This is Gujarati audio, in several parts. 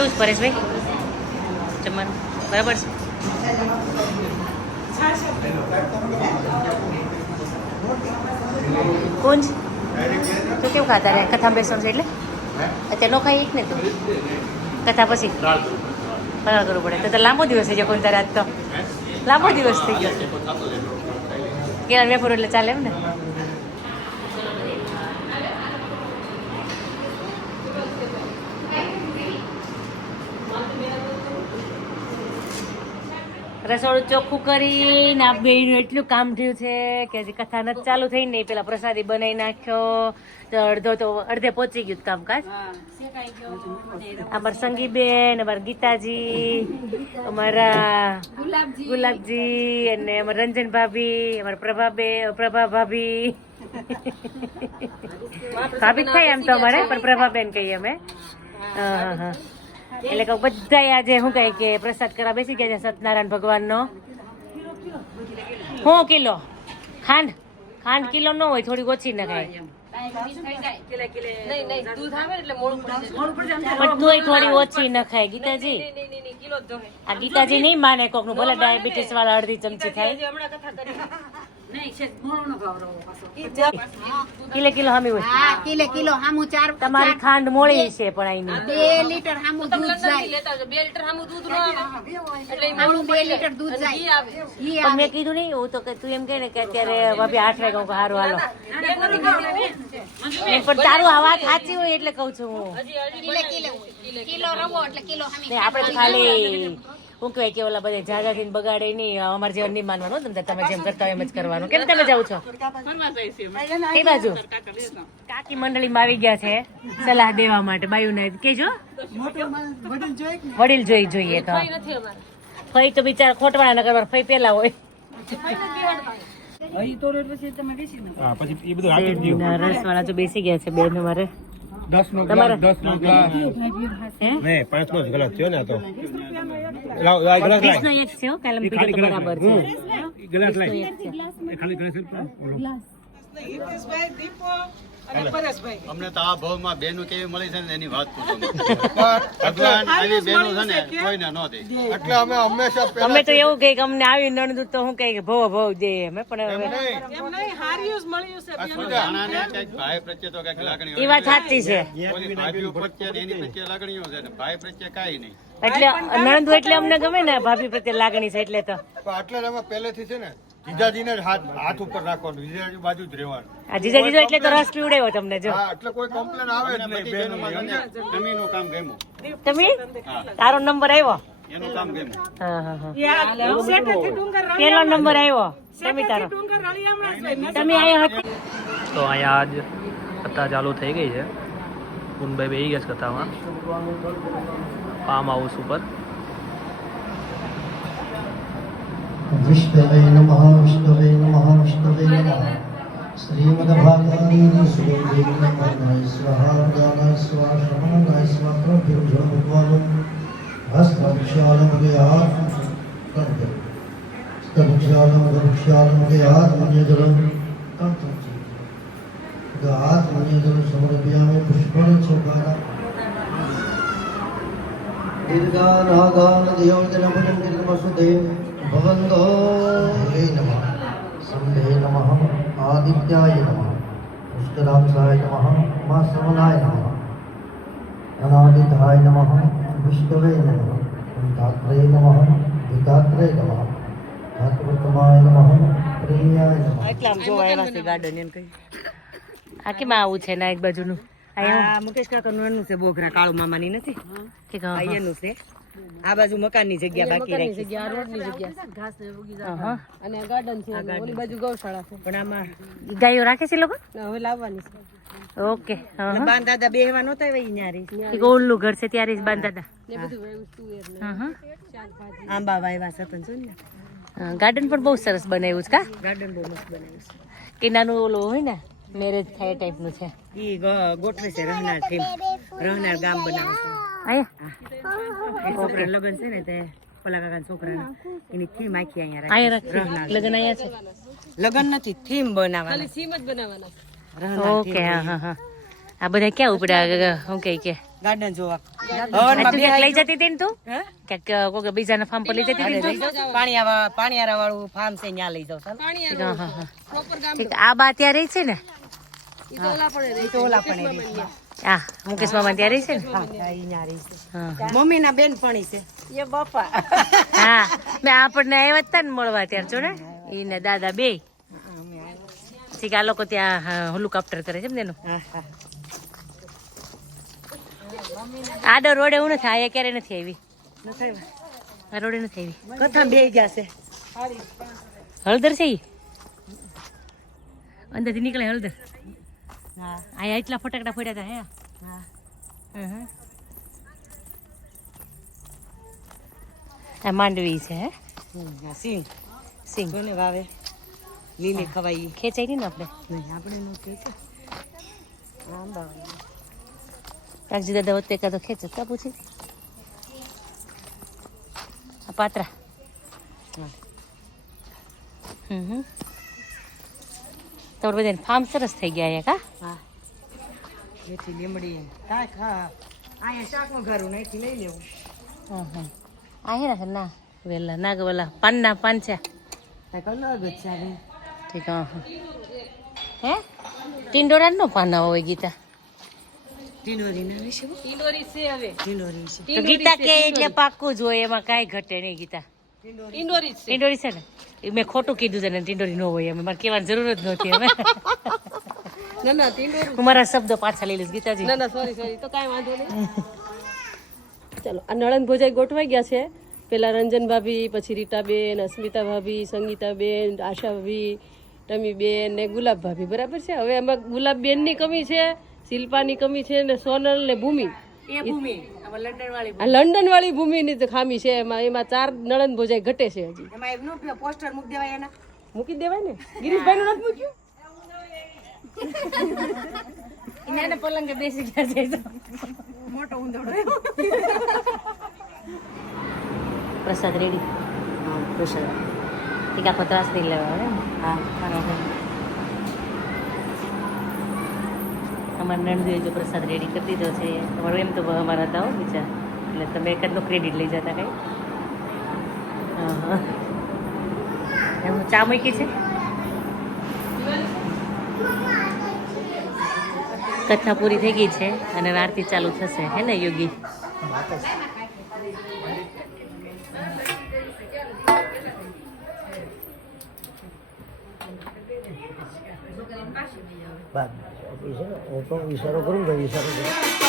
કેવું છે પરેશભાઈ જમવાનું બરાબર છે? કુંજ તો કેવું ખાતા રહ્યા? કથા બેસવાનું છે એટલે અત્યારે નો ખાઈ ને તું કથા પછી ફરાળ કરવું પડે તો લાંબો દિવસ થઈ ગયો કોણ તારે આજ તો લાંબો દિવસ થઈ ગયો કેળા વેફર એટલે ચાલે એમ ને રસોડું ચોખ્ખું કરીને આ બેયનું એટલું કામ થયું છે કે હજી કથા નથી ચાલુ થઈ ને પેલા પ્રસાદી બનાવી નાખ્યો તો અડધે પહોંચી ગયું કામકાજ. અમારા સંગીબેન, અમારા ગીતાજી, અમારા ગુલાબજી અને અમારા રંજન ભાભી, અમારા પ્રભા ભાભી ભાભી જ થાય એમ તો અમારે પણ પ્રભાબેન કહીએ અમે. હા હા એટલે કે બધા આજે શું કહે કે પ્રસાદ કરવા બેસી ગયા છે સત્યનારાયણ ભગવાનનો. હું કિલો ખાંડ કિલો ન હોય થોડી ઓછી નખાય બધું થોડી ઓછી નખાય. ગીતાજી આ ગીતાજી નહીં માને કોક નું ભલે ડાયાબિટીસ વાળા અડધી ચમચી ખાય. કિલો હામી હોય કિલો હામું 4 તમારી ખાંડ મોળી છે પણ આઈની 2 લીટર હામું દૂધ જાય 2 લીટર હામું દૂધ નો આવે એટલે હામું 2 લીટર દૂધ જાય. પણ મેં કીધું નહીં હું તો તું એમ કહે ને કે અત્યારે ભાભી 8 વાગે હું સારું હાલો પણ તારું આ વાત સાચી હોય એટલે કઉ છું હું કિલો રવો એટલે કિલો હામી આપણે તો ખાલી હું કહેવાય કે ઓલા બધા જાજા થઈને બગાડે નહીં અમારે જેવા નહીં માનવાનું તમે જેમ કરતા હોય એમ જ કરવાનું. કેમ તમે જાવ છો કઈ બાજુ? કાકી મંડળીમાં આવી ગયા છે સલાહ દેવા માટે બાયુને કેજો વડીલ જોઈએ તો ફઈ તો બિચારા ખોટવાળા ન કરવા ફઈ પેલા હોય રસ વાળા તો બેસી ગયા છે બેન અમારે 10 નો ગ્લાસ હે 5 નો ગ્લાસ થયો ને તો લાવ ગ્લાસ લાવ 20 નો એક છે હો કાલમ પીધો તો બરાબર છે ગ્લાસ લાવ ખાલી ગ્લાસ હિતેશભાઈ દીપો અને પરેશભાઈ અમને તો આ ભાવમાં બેનું કેવી મળી છે ને એની વાત પૂછો ભગવાન આવી બેનું છે ને કોઈને ન દે એટલે અમે હંમેશા અમે તો એવું કહે કે અમને આવી નણદૂત તો હું કહે કે ભવ દે અમે પણ એમ નહીં હાર્યુસ મળ્યું છે આનાને કઈક ભાઈ પ્રત્યે તો કઈક લાગણી હોય. એ વાત સાચી છે ઓલી ભાભીઓ પ્રત્યે એની પ્રત્યે લાગણીઓ છે ને ભાઈ પ્રત્યે કાઈ નહીં એટલે નણંદુ એટલે અમને ગમે ને ભાભી પ્રત્યે લાગણી છે એટલે તો એટલે અમે પહેલેથી છે ને જીજાજીને હાથ ઉપર રાખવાનું જીજાજી બાજુ જ રહેવાનું. જીજાજી એટલે તો રસ પીવડાવ્યો તમને જો એટલે કોઈ કમ્પ્લેન આવે જ નહીં. બેનનું કામ ગમ્યું તમે તારો નંબર આવ્યો એનું કામ ગમ્યું. હા પેલો નંબર આવ્યો તમે તારો તમે આયા હતા તો અહીંયા આજ કથા ચાલુ થઈ ગઈ છે. કુનભાઈ બેસી ગયા છે કથામાં ફાર્મ હાઉસ ઉપર. વિષ્ણવે નમઃ વિષ્ણવે નમઃ વિષ્ણવે નમઃ શ્રીમદ્ભાગવતી સુરેન્દ્રય નમઃ સ્વાહા જ્ઞાનાય સ્વાહા શ્રવણાય સ્વાહા પ્રભુર્જો ભગવાન હસ્તક્ષાલમ ગયાત કંઠ સ્તક્ષાલમ ગક્ષાલમ ગયાત મન્યજલમ કંઠ ગાત મન્યજલ સમર્પયામિ પુષ્પણ ચોકારા દીર્ઘાનાગાન દિયોજનપદં નિર્મસુદેવ ભગવંતો હે નમઃ સંધે નમઃ આદિત્યાય નમઃ પુષ્કરાક્ષાય નમઃ મા શ્રવણાય નમઃ અનાદિધાય નમઃ વિષ્ણવે નમઃ ધાત્રે નમઃ વિધાત્રે નમઃ ધાત્વતમાય નમઃ પ્રેયાય નમઃ. એટલા આમ જોવા આવ્યા છે ગાર્ડન એમ કઈ આ કેમ આવું છે ના એક બાજુનું આ મુકેશ કાકાનું એનું છે બોઘરા કાળુ મામાની નથી કે એનું છે. આ બાજુ મકાનની જગ્યા બાકી રાખી છે રોડની જગ્યા ઘાસ ને બગીચા અને ગાર્ડન છે ઓલી બાજુ ગૌશાળા છે પણ આમાં ગાયો રાખે છે લોકો હવે લાવવાની છે. ઓકે બાન દાદા બેહવા નહોતા આવે ન્યારી કે ઓલું ઘર છે ત્યારે જ બાન દાદા ને બધું વાવ્યું તુવેર ને આંબા વાવ્યા છે તન ને ગાર્ડન પણ બહુ સરસ બનાવ્યું છે કા ગાર્ડન બહુ મસ્ત બનાવ્યું છે કે નાનું ઓલું હોય ને મેરેજ થાય ટાઈપનું છે. ઈ ગોઠવે છે રહેનાર ગામ બનાવે છે અહીંયા છોકરા લગન છે ને તે પલા કાકા છોકરા એની થીમ આખી અહીંયા લગન અહીંયા છે લગન નથી થીમ બનાવવાના ખાલી થીમ જ બનાવવાના. ઓકે હા આ બધા ક્યાં ઉપડ્યા શું કહે કે ગાર્ડન જોવા તું ક્યાંક લઈ જતી હતી ને તું હે? ક્યાંક કોઈ બીજાના ફાર્મ પર લઈ જતી હતી ને તું? પાણીયારા વાળું ફાર્મ છે ત્યાં લઈ જાવ ઠીક, હા, હા, હા. ઠીક, આ બા ત્યાં રહી છે ને ઓલા પણ એ રહી. હા મુકેશ મામા ત્યાં રહી છે ને હા, ઈ ન્યા રહી છે. હા, હા. મમ્મી ના બેન પણ છે એ બાપા હા મેં આપણને આવ્યા હતા ને મળવા ત્યારે જો ને ઈ ને દાદા બે ઠીક આ લોકો ત્યાં હેલિકોપ્ટર કરે છે ને એનું આડો રોડે હું નથી આયા ક્યારે નથી આવી આ રોડે નથી આવી કથા બે ગયા છે હળદર છે ઈ અંદરથી નીકળે હળદર હા આયા એટલા ફટાકડા ફોડ્યા હતા હે હા હં. આ માંડવી છે હે સિંગ સિંગ કોને વાવે લીલી ખવાઈ ખેંચાઈ નહીં ને આપણે નહીં આપણે નો કે છે આંબા કાગજી દાદા વચ્ચે કાં તો ખેંચે કા પૂછી આ પાત્રા હમ તો બધાને ફાર્મ સરસ થઈ ગયા અહીંયા કા હા એથી લીમડી કાંઈ ખા અહીંયા શાકનું ઘરું અહીંથી લઈ લેવું હા આ હે ને ના વેલા નાગ વેલા પાનના પાંચા કાંઈક અલગ જ છે આવી ઠીક હા હા હે ટિંડોરા નો પાના હોય ગીતા ટીંડોરી ના વિશે ટીંડોરી છે હવે ટીંડોરી છે તો ગીતા કે એટલે પાક્કું જ હોય એમાં કાંઈ ઘટે નહીં ગીતા ટીંડોરી છે ટિંડોરી છે ને એ મેં ખોટું કીધું છે ને ટિંડોરી ન હોય એમ મારે કહેવાની જરૂર જ નહોતી હવે ના ના ટીંડોરી હું મારા શબ્દો પાછા લઈ લઈશ ગીતાજી ના ના સોરી તો કાંઈ વાંધો નહીં ચાલો આ નળન ભોજાઈ ગોઠવાઈ ગયા છે પેલા રંજન ભાભી પછી રીટાબેન અસ્મિતા ભાભી સંગીતાબેન આશા ભાભી ટમીબેન ને ગુલાબ ભાભી બરાબર છે હવે એમાં ગુલાબબેનની કમી છે શિલ્પાની કમી છે ને સોનલ ને ભૂમિ એ ભૂમિ આમાં લંડન વાળી આ લંડન વાળી ભૂમિની તો ખામી છે એમાં 4 નળન ભોજાઈ ઘટે છે હજી એમાં એમનું પોસ્ટર મૂકી દેવાય એના મૂકી દેવાય ને ગિરીશભાઈ નું નથી મૂક્યું એને પલંગે બેસી ગયા છે તો મોટો ઊંધોડો પ્રસાદ રેડી હા પ્રસાદ ઠીક આખો ત્રાસ નહીં લેવા ને હા અમારા નણંદીએ જો પ્રસાદ રેડી કરી દીધો છે તમારું એમ તો અમારા હતા હો બીજા એટલે તમે એકાદનો ક્રેડિટ લઈ જતા કંઈ હા હા એમ ચા મૂકી છે કથા પૂરી થઈ ગઈ છે અને હવે આરતી ચાલુ થશે હે ને યોગી હું તો વિચારો કરું ને વિચારો કરું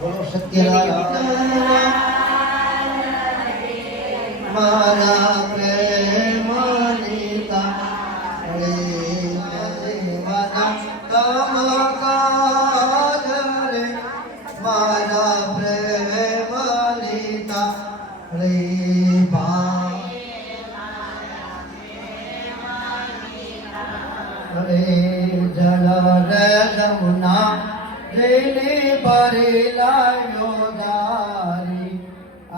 બોલો સત્યનારાયણ મારા પ્રેમની તાળી મારા કામકાજ રે મારા પ્રેમની તાળી રે જલ રે જમુના જેને ભરેલા યોદારી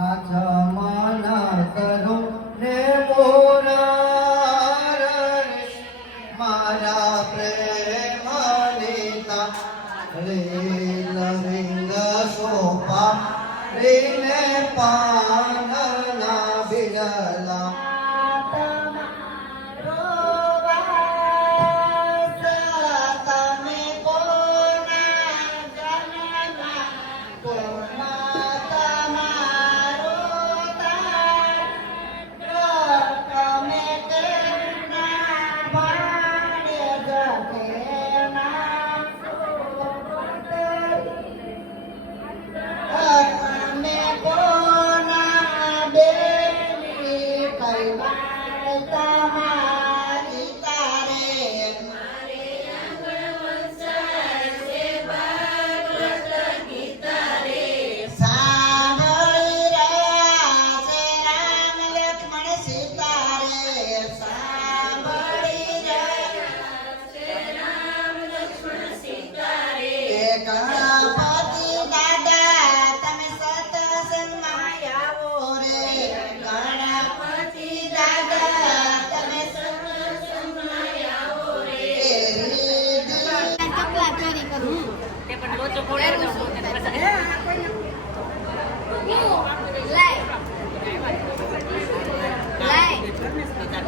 આચમન કરો ને બોરાર રે મારા પ્રેમ લેતા રે લવિંગ સોપા રે ને પાનના બિરલા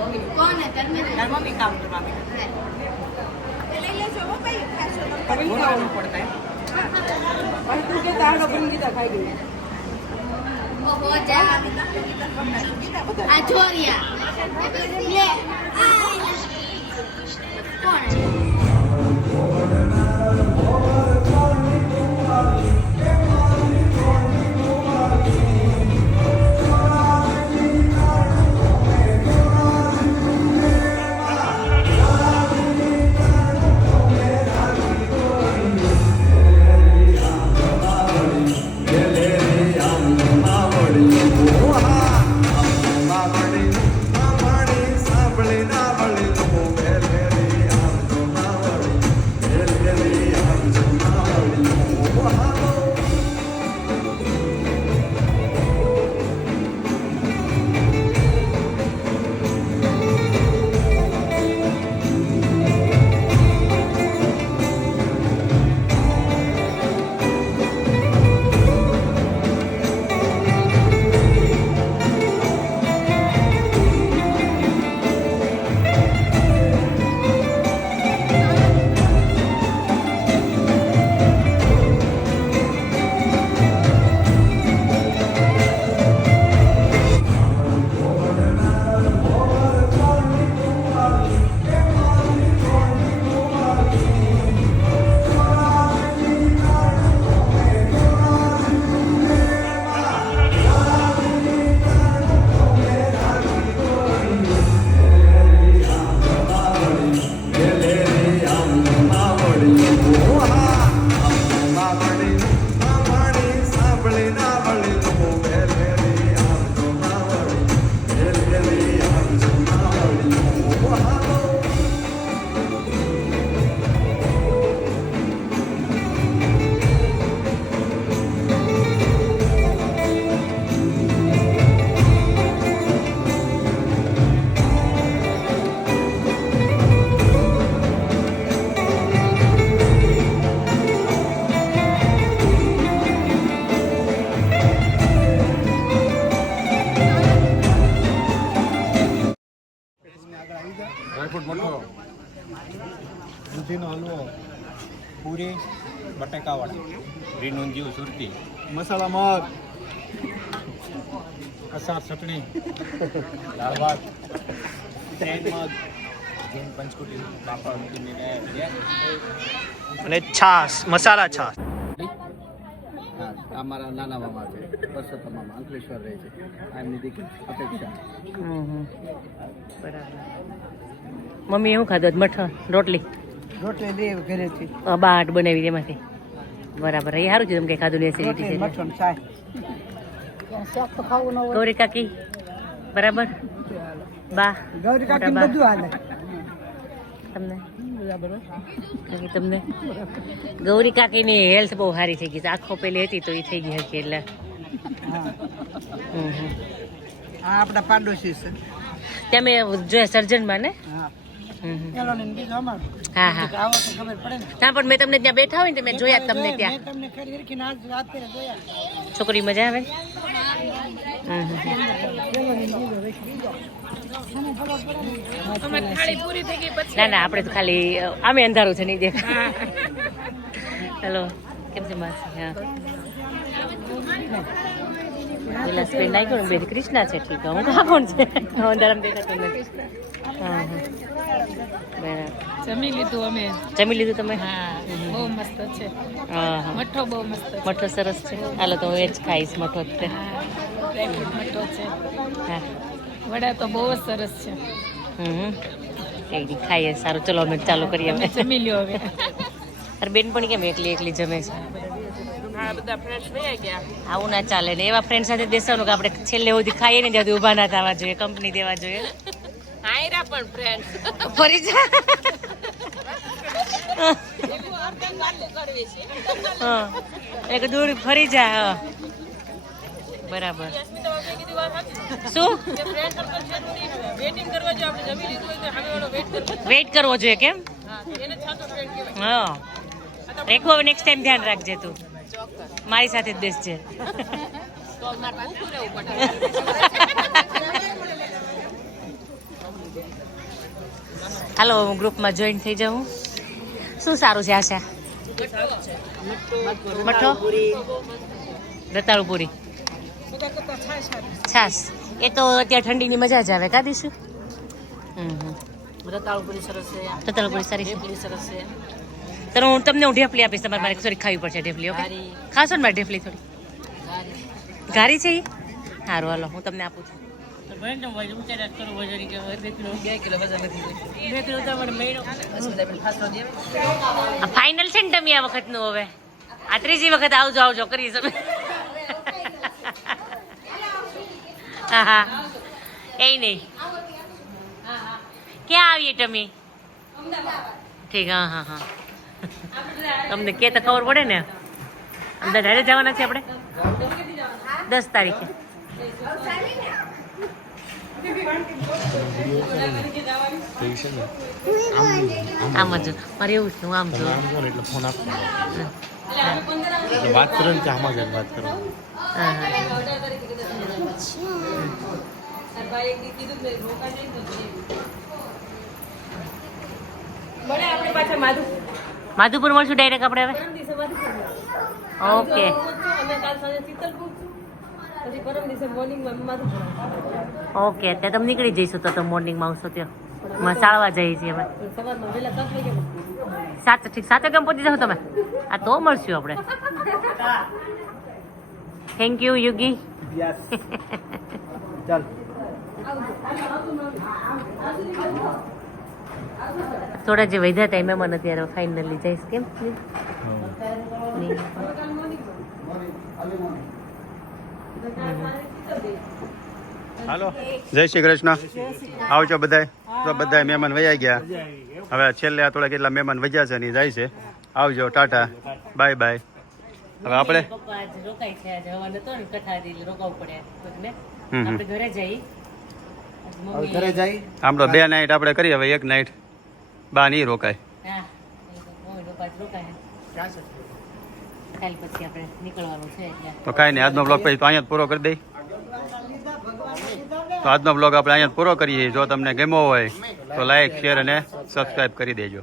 તાર મમ્મી કામ કરવા બેઠા. તમે શું ખાવાનું પડતા એમ? ડ્રાયફ્રૂટ મઠો, દૂધીનો હલવો, પૂરી બટેકાવાળી, ગ્રીન ઊંધિયું સુરતી, મસાલા મગ, અસાર ચટણી, દાળ ભાત, ત્રણ મગ, ગ્રીન પંચકુટી, પાપડ અને છાશ, મસાલા છાશ. આ મારા નાના મામા છે, પરસોત્તમ મામા, અંકલેશ્વર રહે છે. આ એમની દીકરી અપેક્ષા. બરાબર. મમ્મી શું ખાધું મઠ રોટલી રોટલી દેવ ઘરેથી બાટ બનાવી એમાંથી. બરાબર. એ સારું છે તમે કઈ ખાધું ને એસિડિટી છે મઠન ચાય શાક તો ખાવું ન હોય. ગૌરી કાકી બરાબર. બા ગૌરી કાકી મોટા બા. બધું હાલે તમને બરાબર. કાકી તમને ગૌરી કાકીની હેલ્થ બહુ સારી થઈ ગઈ છે. આંખો પેલી હતી તો એ થઈ ગઈ હતી એટલે હા હમ. આ આપણા પાડોશી છે. ત્યાં મેં જોયા સર્જનમાં ને હા હમ. પેલો ને બીજો અમારો. હા હા આવો તો ખબર પડે ને. હા પણ મેં તમને ત્યાં બેઠા હોય ને તો મેં જોયા તમને ત્યાં. મેં તમને ખરી હરખી આજ રાત પહેલા જોયા. છોકરી મજા આવે ના ના આપણે તો ખાલી આમે અંધારું છે નહીં દેખાય. હેલો કેમ છે માસી? હા પેલા સ્પેન નાખ્યો ને બેન કૃષ્ણા છે. ઠીક હું કા કોણ છે અંધારામ દેખાતો નથી. હા હા બરાબર. જમી લીધું અમે. જમી લીધું તમે? હા બહુ મસ્ત છે. હા હા મઠો બહુ મસ્ત છે. મઠો સરસ છે. હાલો તો હું એ જ ખાઈશ મઠો જ તે. ડ્રાયફ્રૂટ મઠો છે. હા વડા તો બહુ જ સરસ છે. કઈ નહીં ખાઈએ. સારું ચલો અમે ચાલુ કરીએ. અમે જમી લ્યો હવે. અરે બેન પણ કેમ એકલી એકલી જમે છે? હા બધા ફ્રેન્ડ્સ વયા ગયા. આવું ના ચાલે ને. એવા ફ્રેન્ડ સાથે બેસવાનું કે આપણે છેલ્લે સુધી ખાઈએ ને ત્યાં સુધી ઊભા ના થવા જોઈએ, કંપની દેવા જોઈએ. આયરા પણ ફ્રેન્ડ્સ. ફરી જા. હા એક દૂર ફરી જા. હા બરાબર. શું વેઇટ કરવો જોઈએ કેમ? હા રેખો હવે નેક્સ્ટ ટાઈમ ધ્યાન રાખજે તું. મારી સાથે જ બેસજે. હાલો હું ગ્રુપમાં જોઈન થઈ જાઉં. શું સારું છે આશા? મઠો રતાળુ પૂરી છાસ એ તો અત્યારે ઠંડીની મજા જ આવે કા દીશું. રતાળુ પૂરી સરસ છે. રતાળુ પૂરી સારી છે. સરસ છે. તો હું તમને ઢેફલી આપીશ. તમારે મારે થોડી ખાવી પડશે ઢેફલી. ઓકે ખાશો ને મારે ઢેફલી થોડી ઘારી છે એ? સારું હાલો હું તમને આપું છું. ફાઇનલ છે ને તમે આ વખતનું. હવે આ ત્રીજી વખત આવજો આવજો કરી તમે. હા હા એ નહીં. ક્યાં આવીએ તમે? ઠીક હા હા હા તમને કે તો ખબર પડે ને. અમદાવાદ હારે જવાના છે આપણે 10 તારીખે. આમ જ મારે એવું છે. હું આમ છું એટલે ફોન આપો વાત કરો ને આમાં જ વાત કરો. માધુપુર મળશું ડાયરેક્ટ આપણે હવે. ઓકે ઓકે ત્યાં તમે નીકળી જઈશું તો મોર્નિંગમાં આવશો ત્યાં સાળવા જઈએ છીએ અમે. 7 ઠીક 7 કેમ પહોંચી જાવ તમે? આ તો મળશું આપણે. Thank you Yugi. ચાલ થોડા જે વધ્યા હતા એમાં મને અત્યારે ફાઇનલી જઈશ. કેમ હાલો જય શ્રી કૃષ્ણ. આવજો બધાય. તો બધાય મહેમાન વયા ગયા. હવે છેલ્લે થોડા કેટલા મહેમાન વજ્યા છે ને જાય છે. આવજો ટાટા બાય બાય. હવે આપણે રોકાય છે આજે હવા નતો ને કઠારી રોકાવું પડે. આપણે ઘરે જઈ ઘરે જાય. આમ તો 2 નાઈટ આપણે કરી. હવે 1 નાઈટ બા નહીં રોકાય. કાલ પછી આપણે નીકળવાનું છે એટલે તો કાંઈ નહીં. આજનો બ્લોગ પછી તો અહીંયા જ પૂરો કરી દઈ. તો આજનો બ્લોગ આપણે અહીંયા જ પૂરો કરીએ. જો તમને ગમ્યો હોય તો લાઈક શેર અને સબસ્ક્રાઈબ કરી દેજો.